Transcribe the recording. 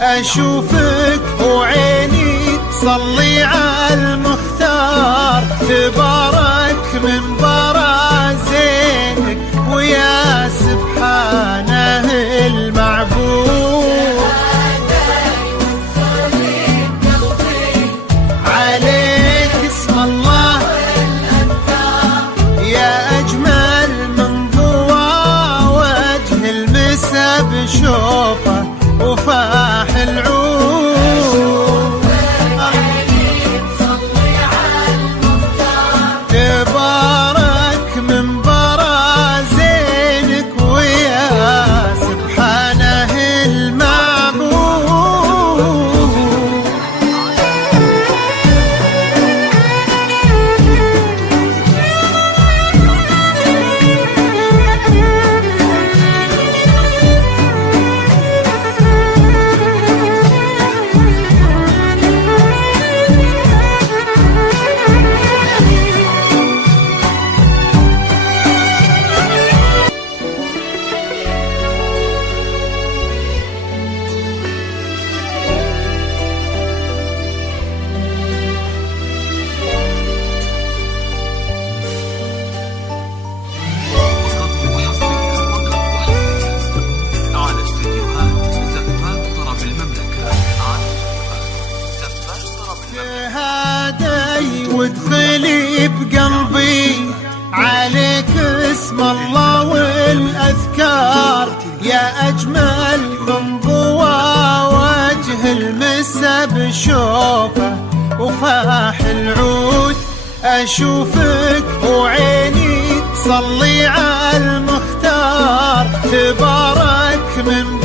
أشوفك وعيني تصلي على المختار، تبارك من برازينك ويا سبحانه المعبود. عليك اسم الله يا أجمل من ضوى وجه المسا بشوفه وفاح العود. تبارك من برازينك ويا سبحانه المعبود. وادخلي بقلبي عليك اسم الله والأذكار، يا أجمل من ضوى وجه المسا بشوفه وفاح العود. أشوفك وعيني تصلي على المختار، تبارك من